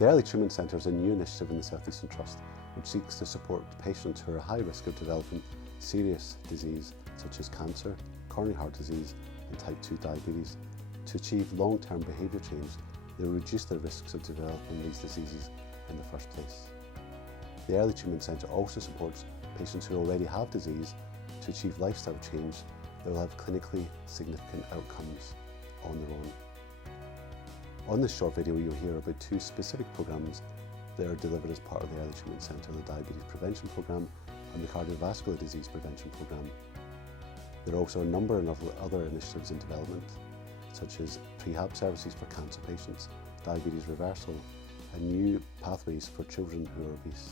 The Early Treatment Centre is a new initiative in the South Eastern Trust which seeks to support patients who are at high risk of developing serious disease such as cancer, coronary heart disease and type 2 diabetes to achieve long-term behaviour change that will reduce their risks of developing these diseases in the first place. The Early Treatment Centre also supports patients who already have disease to achieve lifestyle change that will have clinically significant outcomes on their own. On this short video you'll hear about two specific programmes that are delivered as part of the Early Treatment Centre, the Diabetes Prevention Programme and the Cardiovascular Disease Prevention Programme. There are also a number of other initiatives in development, such as prehab services for cancer patients, diabetes reversal and new pathways for children who are obese.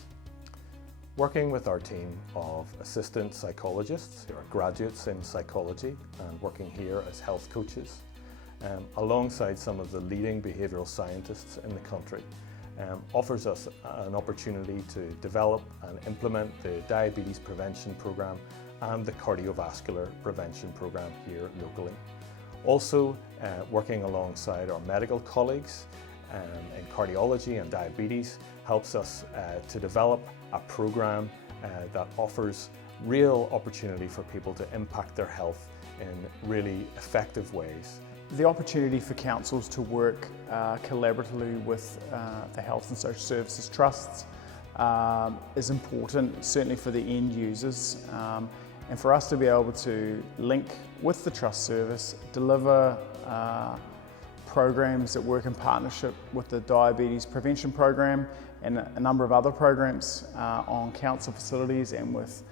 Working with our team of assistant psychologists who are graduates in psychology and working here as health coaches, alongside some of the leading behavioural scientists in the country, offers us an opportunity to develop and implement the Diabetes Prevention Programme and the Cardiovascular Prevention Programme here locally. Also, working alongside our medical colleagues in cardiology and diabetes helps us to develop a programme that offers real opportunity for people to impact their health in really effective ways. The opportunity for councils to work collaboratively with the Health and Social Services Trusts is important, certainly for the end users, and for us to be able to link with the Trust Service, deliver programs that work in partnership with the Diabetes Prevention Program and a number of other programs on council facilities and with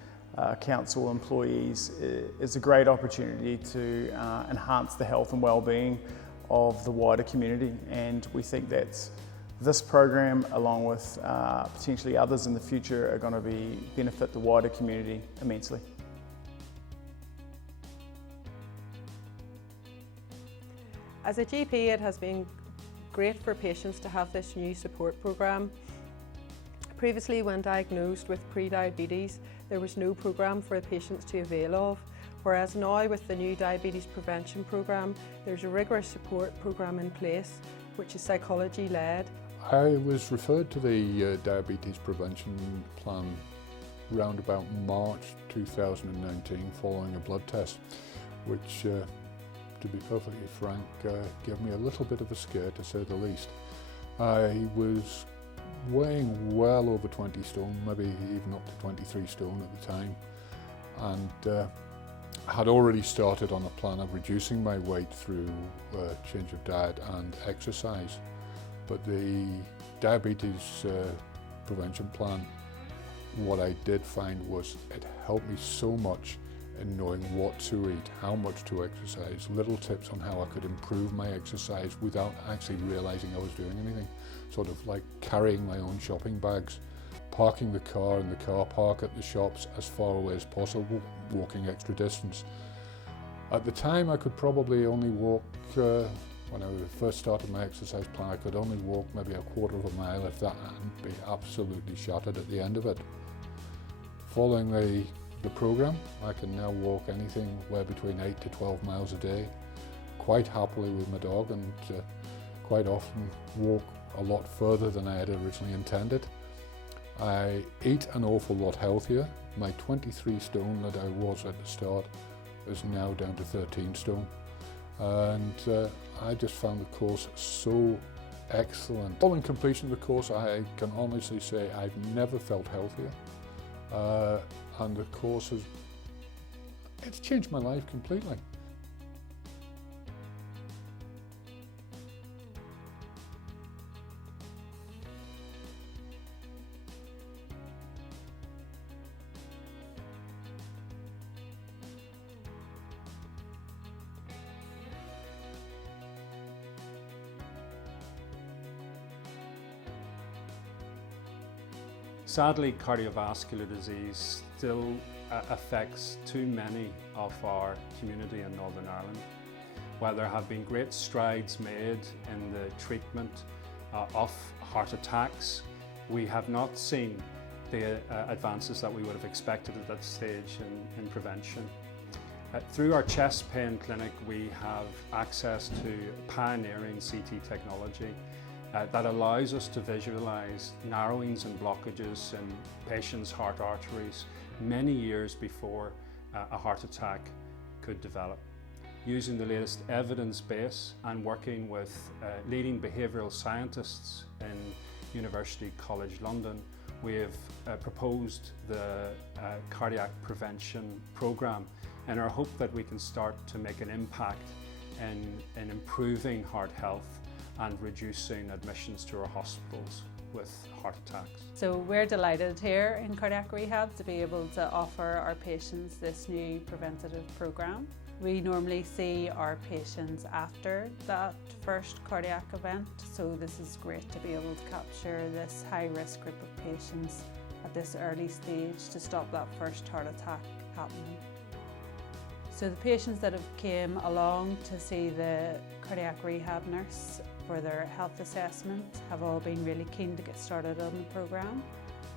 council employees is a great opportunity to enhance the health and well-being of the wider community, and we think that this program, along with potentially others in the future, are going to benefit the wider community immensely. As a GP, it has been great for patients to have this new support programme. Previously, when diagnosed with pre-diabetes, there was no programme for patients to avail of, whereas now with the new Diabetes Prevention Programme, there's a rigorous support programme in place, which is psychology-led. I was referred to the Diabetes Prevention Plan round about March 2019 following a blood test, which to be perfectly frank, gave me a little bit of a scare, to say the least. I was weighing well over 20 stone, maybe even up to 23 stone at the time, and had already started on a plan of reducing my weight through change of diet and exercise. But the Diabetes Prevention Plan, what I did find was it helped me so much in knowing what to eat, how much to exercise, little tips on how I could improve my exercise without actually realising I was doing anything. Sort of like carrying my own shopping bags, parking the car in the car park at the shops as far away as possible, walking extra distance. At the time I could probably only walk, when I first started my exercise plan, I could only walk maybe a quarter of a mile, if that, and be absolutely shattered at the end of it. Following the programme, I can now walk anywhere between 8 to 12 miles a day, quite happily with my dog, and quite often walk a lot further than I had originally intended. I eat an awful lot healthier. My 23 stone that I was at the start is now down to 13 stone, and I just found the course so excellent. Following completion of the course, I can honestly say I've never felt healthier. And the course it's changed my life completely. Sadly, cardiovascular disease still affects too many of our community in Northern Ireland. While there have been great strides made in the treatment of heart attacks, we have not seen the advances that we would have expected at that stage in prevention. Through our chest pain clinic, we have access to pioneering CT technology that allows us to visualise narrowings and blockages in patients' heart arteries many years before a heart attack could develop. Using the latest evidence base and working with leading behavioural scientists in University College London, we have proposed the cardiac prevention programme in our hope that we can start to make an impact in improving heart health and reducing admissions to our hospitals with heart attacks. So we're delighted here in Cardiac Rehab to be able to offer our patients this new preventative programme. We normally see our patients after that first cardiac event, so this is great to be able to capture this high-risk group of patients at this early stage to stop that first heart attack happening. So the patients that have came along to see the cardiac rehab nurse for their health assessment have all been really keen to get started on the programme.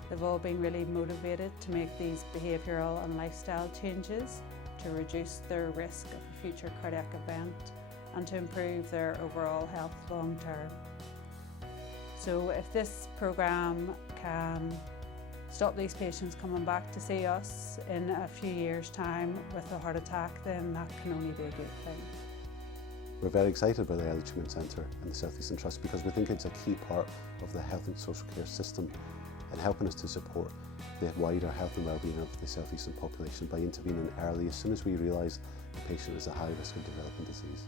They've all been really motivated to make these behavioural and lifestyle changes to reduce their risk of a future cardiac event and to improve their overall health long term. So if this programme can stop these patients coming back to see us in a few years' time with a heart attack, then that can only be a good thing. We're very excited by the Early Treatment Centre and the South Eastern Trust because we think it's a key part of the health and social care system and helping us to support the wider health and well-being of the South Eastern population by intervening early as soon as we realise the patient is at high risk of developing disease.